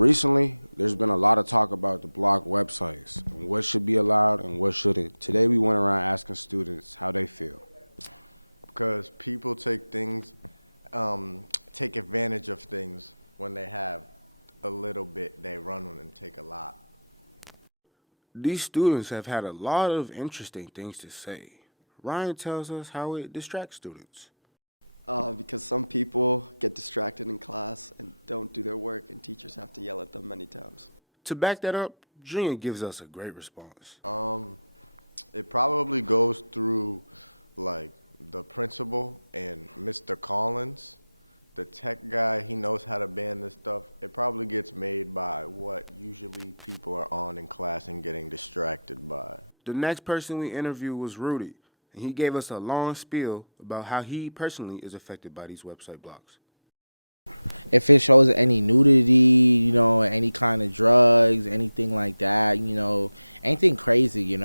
Recently, there's been a lot of talk about the block websites and what should be allowed and what shouldn't. Today, we went around asking students how they feel. Because people take advantage of things when they have a little bit, they run and take a lot. These students have had a lot of interesting things to say. Ryan tells us how it distracts students. Because some people get distracted in class and don't do their work, and teachers have to yell at them many times. To back that up, Junior gives us a great response. It probably goes through like the principal and Mr. Collins, the tech guy. He knows how to ban this stuff. It probably gets made by what usually people are on in class and getting distracted by. The next person we interviewed was Rudy, and he gave us a long spiel about how he personally is affected by these website blocks. If it shows any nudity, any kind of drugs, anything like that, anything crazy,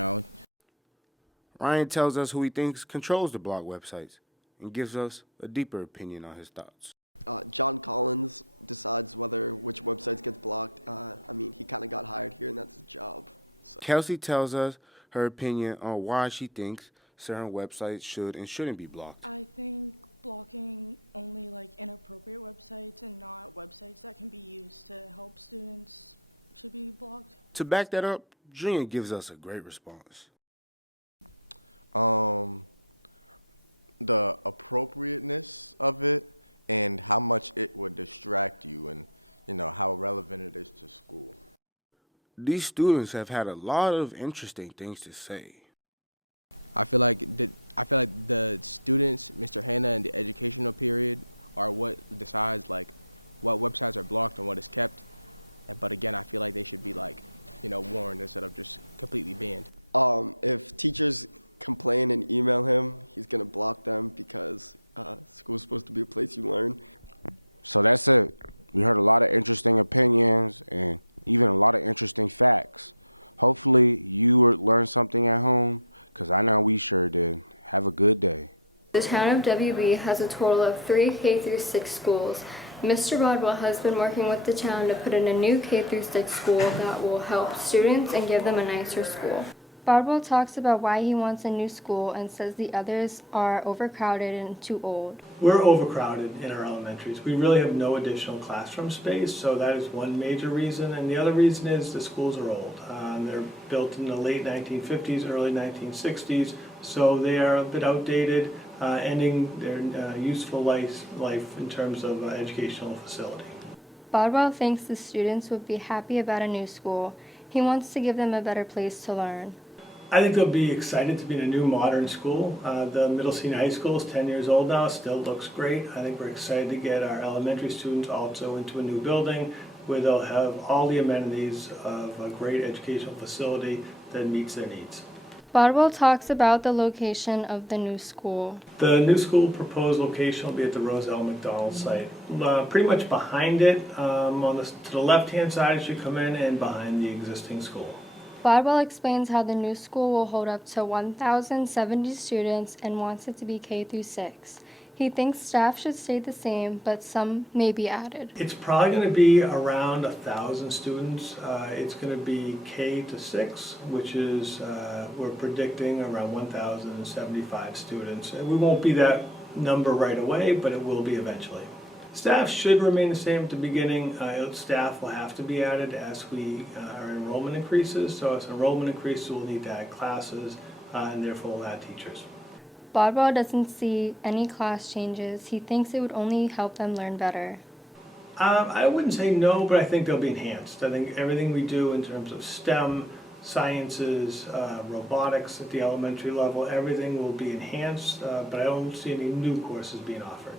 Ryan tells us who he thinks controls the block websites and gives us a deeper opinion on his thoughts. John Collins decides which websites gets blocked. He kind of got hired here, and that's his job. So. Kelsey tells us her opinion on why she thinks certain websites should and shouldn't be blocked. I think blocking only inappropriate websites and not websites that can be used to help students should be blocked. To back that up, Junior gives us a great response. The appropriateness of it and how much it would distract you and, how relevant it is to school. These students have had a lot of interesting things to say. I feel like the students, Mr. Hanna, and the educational period are what decides what websites are blocked and what is kept. But again, I feel like they should be warned instead of just completely banned. If teachers complain and email him, he's gonna block them because school's supposed to be a place you learn. So that's it. We heard a lot of interesting opinions and even a lot of interesting facts. Hopefully you learned something at home, because I know we sure did. Have a good day. The town of WB has a total of 3 K-6 schools. Mr. Bodwell has been working with the town to put in a new K-6 school that will help students and give them a nicer school. Bodwell talks about why he wants a new school and says the others are overcrowded and too old. We're overcrowded in our elementaries. We really have no additional classroom space, so that is one major reason. And the other reason is the schools are old. They're built in the late 1950s, early 1960s, so they are a bit outdated, ending their useful life in terms of educational facility. Bodwell thinks the students would be happy about a new school. He wants to give them a better place to learn. I think they'll be excited to be in a new modern school. The middle senior high school is 10 years old now, still looks great. I think we're excited to get our elementary students also into a new building where they'll have all the amenities of a great educational facility that meets their needs. Bodwell talks about the location of the new school. The new school proposed location will be at the Roselle McDonald site. Pretty much behind it, to the left-hand side as you come in and behind the existing school. Bodwell explains how the new school will hold up to 1,070 students and wants it to be K-6. He thinks staff should stay the same, but some may be added. It's probably going to be around 1,000 students. It's going to be K-6, which is, we're predicting around 1,075 students. And we won't be that number right away, but it will be eventually. Staff should remain the same at the beginning. Staff will have to be added as our enrollment increases. So as enrollment increases, we'll need to add classes, and therefore we'll add teachers. Bodwell doesn't see any class changes. He thinks it would only help them learn better. I wouldn't say no, but I think they'll be enhanced. I think everything we do in terms of STEM, sciences, robotics at the elementary level, everything will be enhanced, but I don't see any new courses being offered.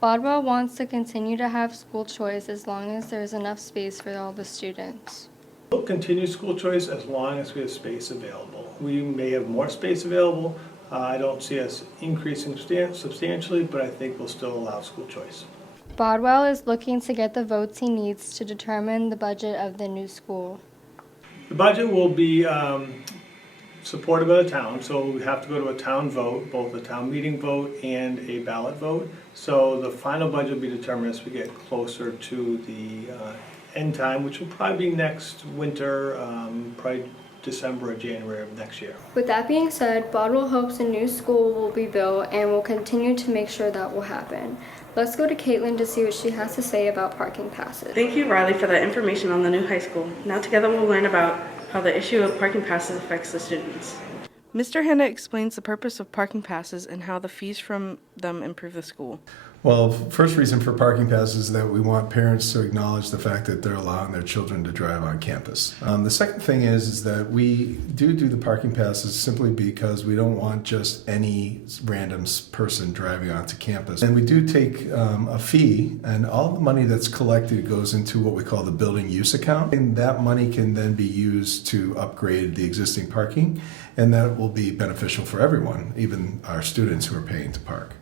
Bodwell wants to continue to have school choice as long as there is enough space for all the students. We'll continue school choice as long as we have space available. We may have more space available. I don't see us increasing substantially, but I think we'll still allow school choice. Bodwell is looking to get the votes he needs to determine the budget of the new school. The budget will be supported by the town, so we have to go to a town vote, both a town meeting vote and a ballot vote. So the final budget will be determined as we get closer to the end time, which will probably be next winter, probably December or January of next year. With that being said, Bodwell hopes a new school will be built and will continue to make sure that will happen. Let's go to Caitlin to see what she has to say about parking passes. Thank you, Riley, for that information on the new high school. Now together we'll learn about how the issue of parking passes affects the students. Mr. Hanna explains the purpose of parking passes and how the fees from them improve the school. Well, first reason for parking passes is that we want parents to acknowledge the fact that they're allowing their children to drive on campus. The second thing is that we do the parking passes simply because we don't want just any random person driving onto campus. And we do take a fee, and all the money that's collected goes into what we call the building use account. And that money can then be used to upgrade the existing parking, and that will be beneficial for everyone, even our students who are paying to park.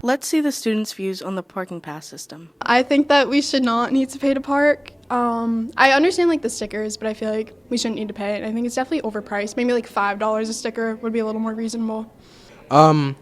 Let's see the students' views on the parking pass system. I think that we should not need to pay to park. I understand like the stickers, but I feel like we shouldn't need to pay it. I think it's definitely overpriced. Maybe like $5 a sticker would be a little more reasonable. I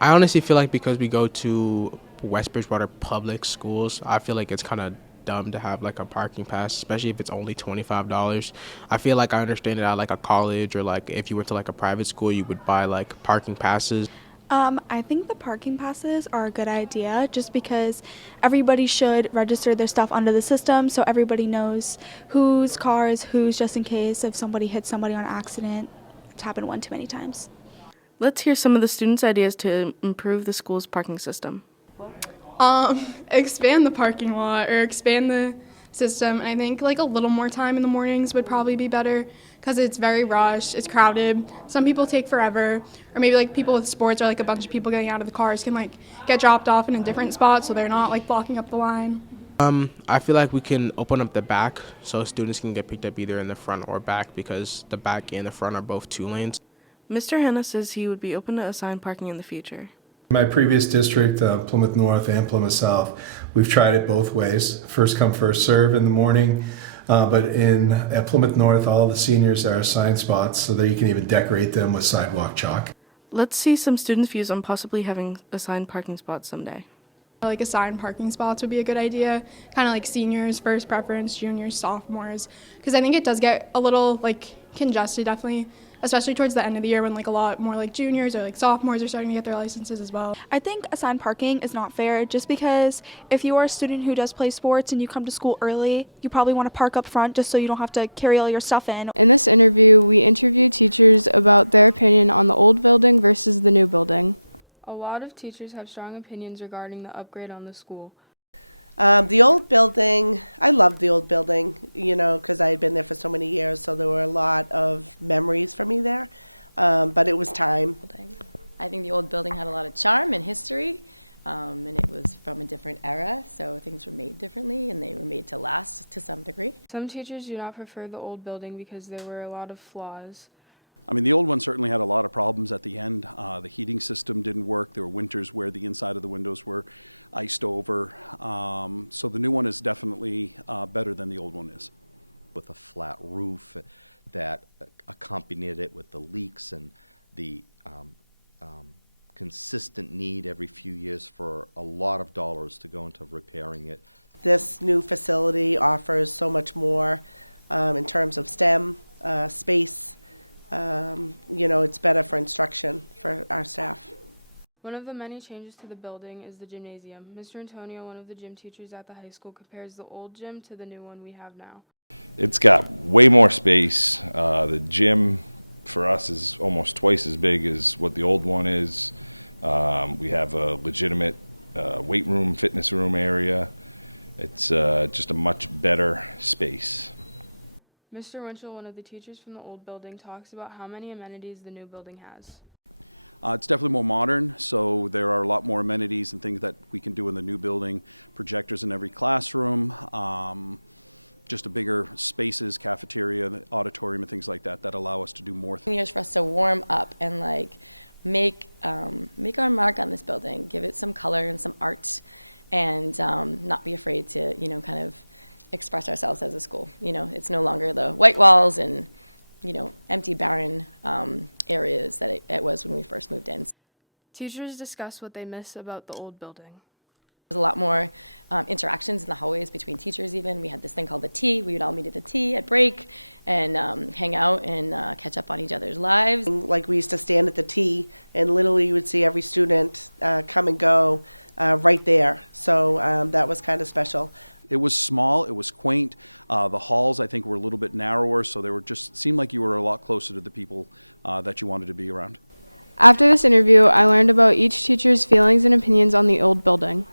honestly feel like because we go to West Bridgewater public schools, I feel like it's kind of dumb to have like a parking pass, especially if it's only $25. I feel like I understand it at like a college, or like if you went to like a private school, you would buy like parking passes. I think the parking passes are a good idea just because everybody should register their stuff under the system so everybody knows whose car is whose, just in case if somebody hits somebody on accident. It's happened one too many times. Let's hear some of the students' ideas to improve the school's parking system. Expand the parking lot or expand the system. And I think like a little more time in the mornings would probably be better because it's very rushed, it's crowded. Some people take forever, or maybe like people with sports or like a bunch of people getting out of the cars can like get dropped off in a different spot so they're not like blocking up the line. I feel like we can open up the back so students can get picked up either in the front or back, because the back and the front are both 2 lanes. Mr. Hanna says he would be open to assigned parking in the future. My previous district, Plymouth North and Plymouth South, we've tried it both ways. First come, first serve in the morning. But at Plymouth North, all the seniors are assigned spots so that you can even decorate them with sidewalk chalk. Let's see some students' views on possibly having assigned parking spots someday. Like assigned parking spots would be a good idea, kind of like seniors, first preference, juniors, sophomores, because I think it does get a little like congested definitely, especially towards the end of the year when like a lot more like juniors or like sophomores are starting to get their licenses as well. I think assigned parking is not fair just because if you are a student who does play sports and you come to school early, you probably want to park up front just so you don't have to carry all your stuff in. In this interview, we interviewed teachers about their opinion on the old building versus the new building. A lot of teachers have strong opinions regarding the upgrade on the school. The old building, I loved the old building, because I had been there for so many years, so there were a lot of memories for me there, but it was time. I think the old building had a lot of charm and history, and it was from a different era, so things were made differently, and they were made to last to some degree. Some teachers do not prefer the old building because there were a lot of flaws. I mean, the old one certainly had a lot of problems at the end. The heating system didn't work. There were winters where the inside of the windows were iced over. So the new one is definitely better than the old one is. With a flat roof that accompanied it with the leaks and the consistent need every few years for a lot of dollars to go into repairing it. This new facility offers so much more in terms of STEM, space. It's better for instruction for our staff. One of the many changes to the building is the gymnasium. Mr. Antonio, one of the gym teachers at the high school, compares the old gym to the new one we have now. It's got way more space. The gym for us is almost twice as big as what the old one is. We have a legitimate weight room, fitness room area. It's just a much better space. Mr. Winchell, one of the teachers from the old building, talks about how many amenities the new building has. It's definitely more modern, so there are a lot more amenities and things that we can do in the new building. Projectors in every classroom, just a bigger spaces, cafeteria, auditorium, and things like that allow us to do more things. Years for us to warm up and make our mark on this building, give it some color and some art, and not be afraid to kind of express ourselves as a school. It's no longer the white walls and empty, barren areas that it was when we first moved in. Teachers discuss what they miss about the old building. There's a lot more interactions in the hallways between teachers even. We had this thing called the tea. We would all meet at the tea at break and hang out and catch up on each other's lives. Like we used to stand at the tea and literally you would see every student come and go right there. So that was kind of special. It was small, it was quaint. The halls, I think, were a little bit narrower, so they were seemed like you were a lot closer to the people that you wanted to be around. After this interview, I learned about each teacher's feelings and opinions on the old building.